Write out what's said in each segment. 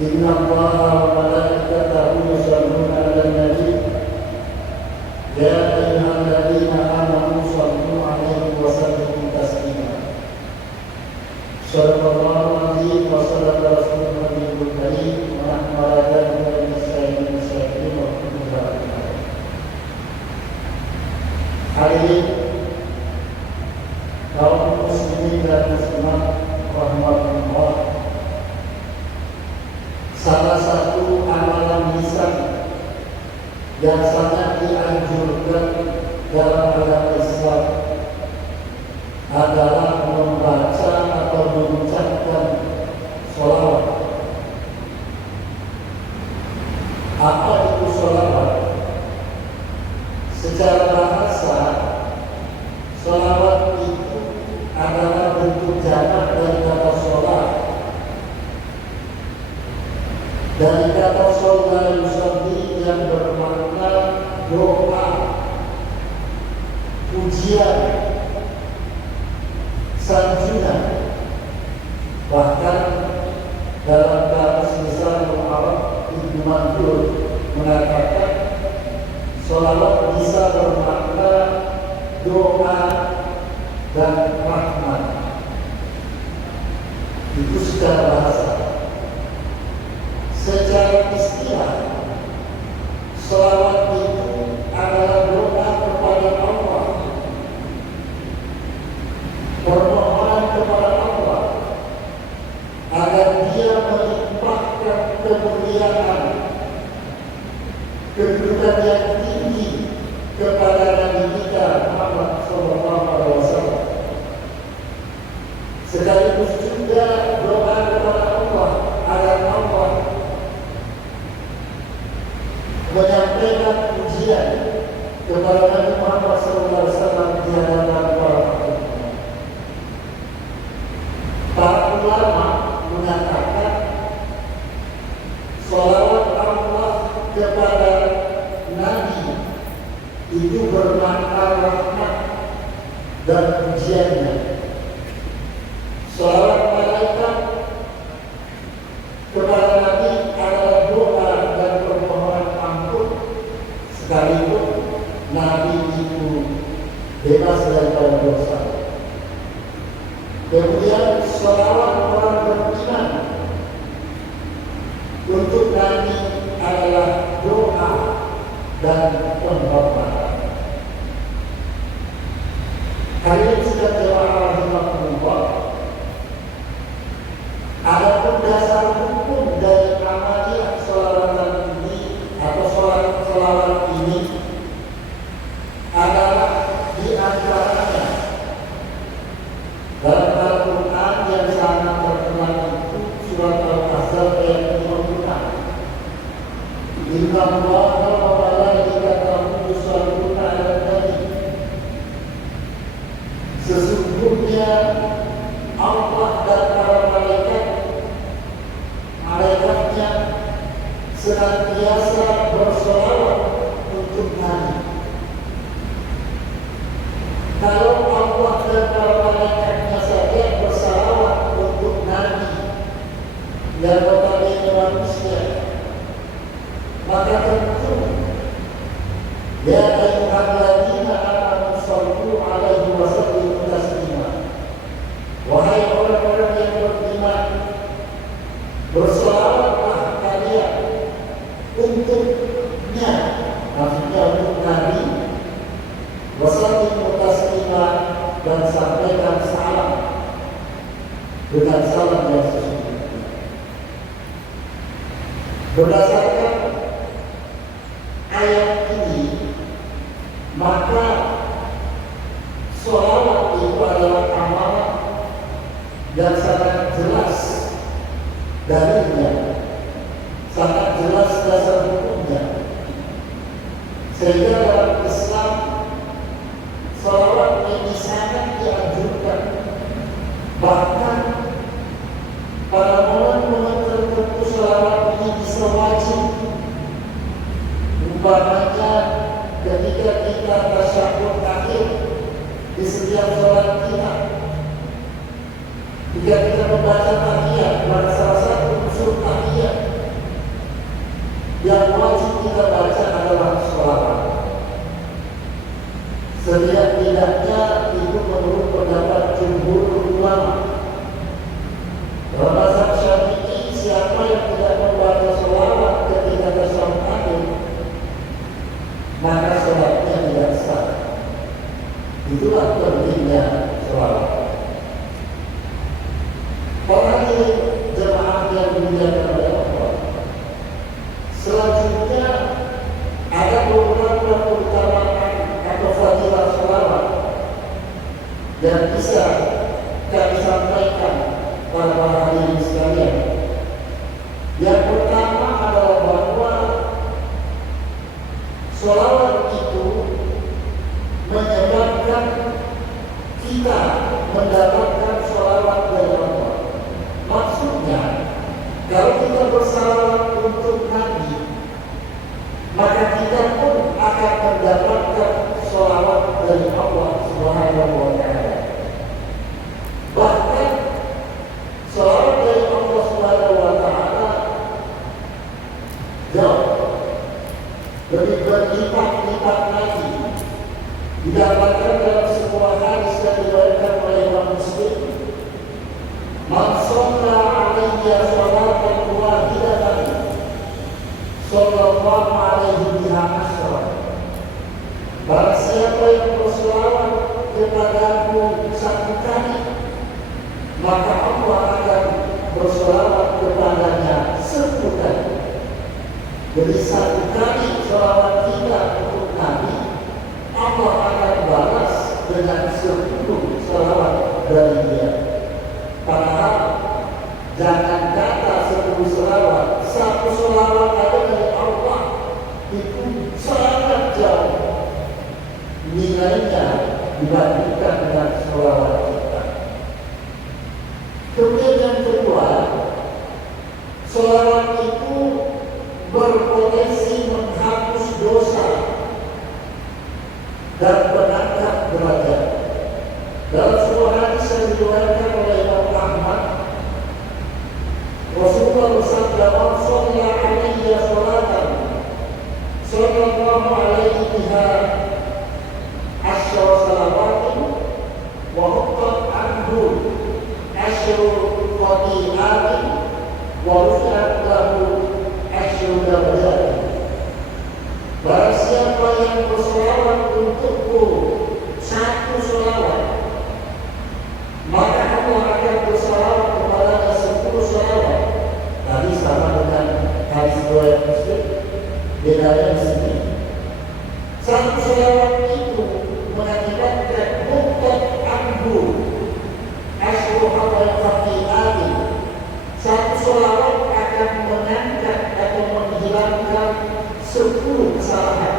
Inna Allaha wa malaikatahu yusholluna 'alan nabi ya ayyuhalladzina amanu shollu 'alaihi wa sallimu taslima. Shallallahul 'alaihi wa sallam rasulul nabiyul karim wa nahmadahu wa nasta'inu wa nastaghfiruh. Hadirin kaum muslimin dan muslimat rahmatullah, salah satu amalan lisan yang sangat dianjurkan dalam agama Islam adalah membaca atau mengucapkan sholawat. Apa itu sholawat? Secara bahasa, sholawat itu adalah bentuk jamak dari kata sholat. Dari kata sholat yusolli yang bermakna doa, pujian, sanjungan. Bahkan dalam kamus Lisanul Arab Ibnu Mandur mengatakan sholawat bisa bermakna doa dan rahmat. Itu secara bahasa. Secara istilah, sholawat itu adalah doa kepada Allah, permohonan kepada Allah agar Dia melimpahkan kemuliaan, kedudukan yang tinggi kepada Nabi kita Muhammad SAW. Sekaligus juga doa kepada Allah agar Allah menyampaikan pujian kepada Nabi Muhammad SAW di hadapan para hadirin. Para ulama mengatakan sholawat Allah kepada Nabi itu bermakna rahmat dan pujiannya. Sholawat malaikat kepada Nabi adalah doa dan permohonan ampun, sekalipun Nabi itu bebas dari dosa. Kemudian sholawat orang beriman untuk Nabi adalah doa dan penghormatan. Kalian sudah jemaah rahimahullah. Adapun dasar hukum dari amaliyah sholawatan ini atau sholawat ini adalah di antaranya dalam Al-Quran yang sangat terkenal itu surat Al-Ahzab ayat 56. Inna Allaha wa malaikatahu yusholluna 'alan nabi. Sesungguhnya Allah dan para malaikatnya senantiasa bersolawat untuk Nabi. Kalau Allah dan para malaikatnya saja bersolawat untuk Nabi yang notabene manusia, maka tentu ya ayyuhalladzina amanu shollu 'alaihi wa sallimu taslima. Wahai orang-orang yang beriman, bersolawatlah kalian untuknya, maksudnya untuk Nabi, wa sallimu taslima, dan sampaikan salam dengan salam yang sesungguhnya. Berdasarkan ayat ini, maka sholawat itu adalah amalan yang sangat jelas dalilnya, sangat jelas dasar hukumnya, sehingga dalam Islam sholawat ini sangat dianjurkan. Bahkan pada momen-momen tertentu sholawat ini bisa wajib. Umpamanya ketika kita tasyahud akhir di setiap sholat kita. Jika kita membaca tahiyat, maka salah satu unsur tahiyat yang wajib kita baca adalah sholawat. Setidak-tidaknya itu menurut pendapat jumhur ulama. Dalam mazhab Syafi'i, siapa yang tidak membaca sholawat ketika tasyahhud akhir, maka sholatnya tidak sah. Itulah pentingnya sholawat. Para jemaah yang dimuliakan oleh Allah, selanjutnya ada beberapa keutamaan atau fadilah sholawat yang bisa kami sampaikan pada hadirin sekalian. Yang pertama adalah bahwa sholawat itu menyebabkan kita mendapatkan sholawat dari Allah. Maksudnya, kalau kita bersalawat untuk Nabi, maka kita pun akan mendapatkan sholawat dari Allah Subhanahu wa Ta'ala. Bahkan sholawat dari Allah Subhanahu wa Ta'ala jauh lebih berlipat-lipat lagi. Didapatkan dalam sebuah hadis yang diriwayatkan oleh Imam Muslim, man shalla 'alayya sholatan wahidatan sallallahu alaihi biha asyra. Barang siapa yang berselawat kepadaku satu kali, maka Allah akan berselawat kepadanya 10 kali. Jadi satu kali selawat kita untuk Nabi, Allah akan balas dengan 10 selawat dari Dia. Padahal jangan kata 10 selawat, satu selawat ada dari Allah itu sangat jauh nilainya dibandingkan dengan selawat kita. Kemudian yang kedua, selawat itu berpotensi menghapus dosa dan mengangkat derajat. Dalam sebuah hadis yang diriwayatkan oleh Imam Ahmad, Rasulullah bersabda, "Man shalla 'alayya sholatan sallallahu alaihi biha asyra salawatin wa huttat anhu asyru khati'atin wa rufi'at lahu asyru darajat." Barang siapa yang bersolawat untukku satu solawat, maka Allah akan bersolawat kepadanya 10 solawat. Tadi sama dengan hadis riwayat Muslim, bedanya di sini. Satu solawat itu mengakibatkan huttat anhu asyru khati'atin. Satu solawat akan mengangkat atau menghilangkan 10 kesalahan.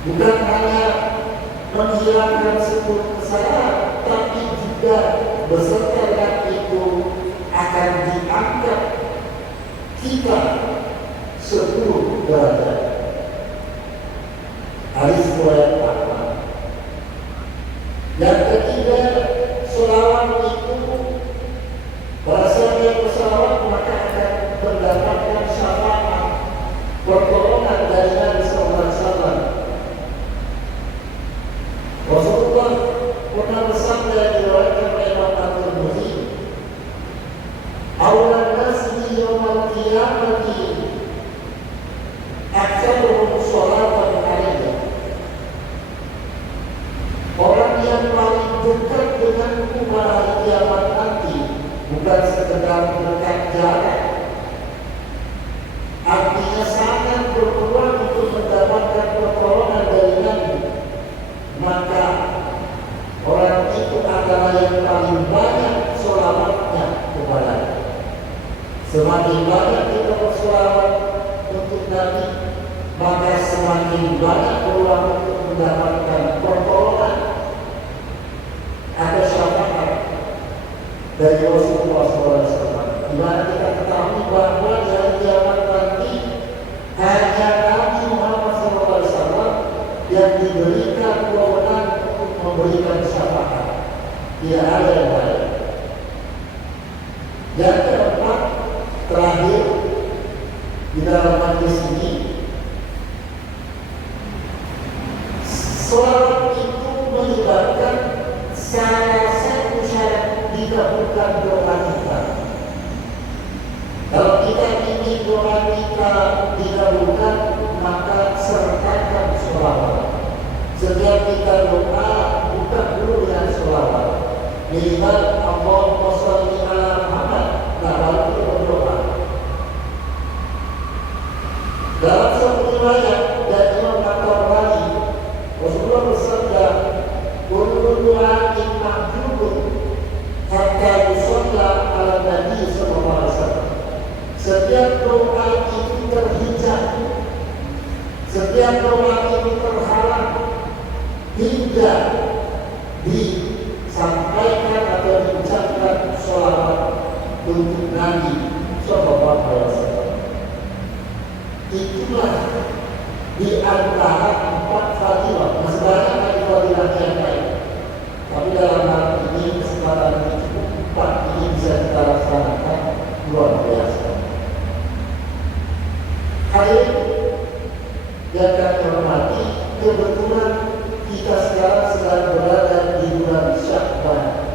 Bukan hanya menghilangkan 10 kesalahan, tapi juga beserta dengan itu akan diangkat kita 10 derajat. Hadis riwayat Ahmad. Yang ketiga, selawat itu bahasa yang berselawat maka akan mendapatkan syafaat pertolongan dari Nabi sallallahu alaihi wasallam. Rasulullah pernah bersabda yang diriwayatkan oleh Imam At-Tirmidzi, "Awlan nasi yaumil qiyamati aktsaruhum sholatan 'alayya." Orang yang paling dekat denganku pada hari kiamat nanti bukan sekedar dekat jarak, artinya sangat berpeluang untuk mendapatkan pertolongan dari Nabi, maka orang itu adalah yang paling banyak sholawatnya kepadanya. Semakin banyak kita bersolawat untuk Nabi, maka semakin banyak peluang untuk mendapatkan pertolongan atau syafaat dari Rasulullah SAW. Di mana kita ketahui bahwa di hari kiamat nanti hanya Nabi Muhammad SAW yang diberikan wewenang untuk memberi memberikan syafaat. Tidak ada yang lain. Yang keempat, terakhir di dalam majlis ini, sholawat itu melibatkan salah satu syarat dikabulkan doa kita. Kalau kita ingin doa kita dikabulkan, maka sertakan sholawat. Setiap kita doa, bukan dulu dengan sholawat. Minimal Allahumma sholli ala Muhammad. Nah, lalu kita berdoa. Dalam satu riwayat dari Imam At-Tabari, Rasulullah bersabda, "Kullu du'ain mahjubun hatta yusalla ala Nabi sallallahu alaihi wasallam." Setiap doa itu terhijab, setiap doa itu terhalang hingga disampaikan atau diucapkan sholawat untuk Nabi sallallahu alaihi wasallam. Itulah di antara 4 fadilah. Masih banyak lagi fadilah yang lain, tapi dalam hal ini kesempatan ini cukup 4 ini bisa kita laksanakan luar biasa. Hadirin yang kami hormati, kebetulan kita sekarang sedang berada di bulan Sya'ban.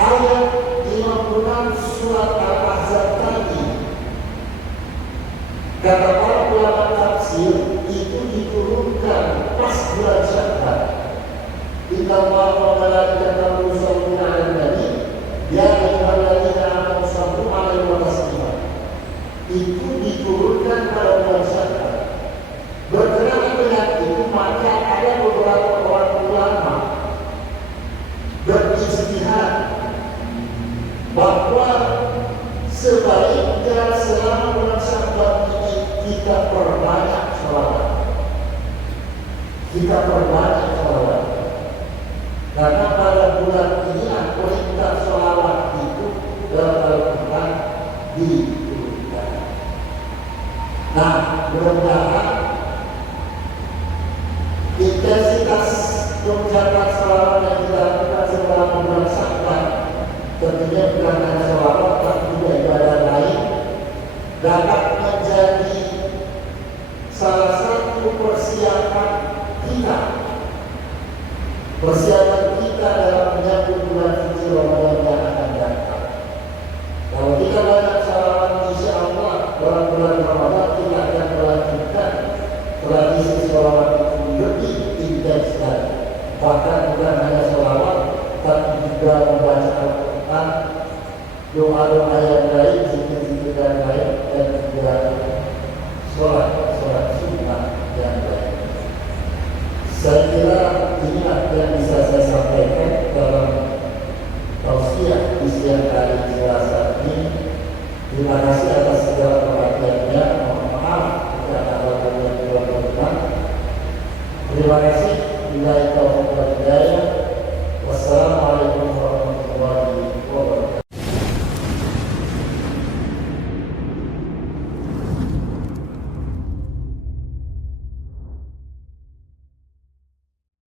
Ayat 56 surat Al-Ahzab tadi, kata para ulama tafsir, itu diturunkan pas bulan Sya'ban. Inna Allaha wa malaikatahu yusholluna 'alan nabi ya ayyuhalladzina amanu shallu 'alaihi wa sallimu. Itu diturunkan pada bulan Sya'ban. Berkenaan dengan itu, maka ada beberapa orang ulama berijtihad bahwa sebaiknya selama bulan Sya'ban ini kita perbanyak sholawat. Kita perbanyak sholawat. Karena pada bulan ini perintah sholawat itu dalam Al-Quran diturunkan. Nah, mudah-mudahan intensitas pengucapan sholawat yang dilakukan selama bulan Sya'ban, tentunya bukan hanya sholawat tapi juga ibadah lain, dapat menjadi salah satu persiapan kita dalam menyambut bulan suci Ramadan yang akan datang. Kalau kita banyak sholawat, insya Allah dalam bulan Ramadan kita akan melanjutkan tradisi sholawat itu lebih intens lagi. Bahkan bukan hanya sholawat, tapi juga membaca Al-Quran, doa-doa yang lain, zikir-zikir yang lain, dan juga sholat sunnah yang lain. Saya kira inilah yang bisa saya sampaikan dalam tausiah di siang hari Selasa ini. Terima kasih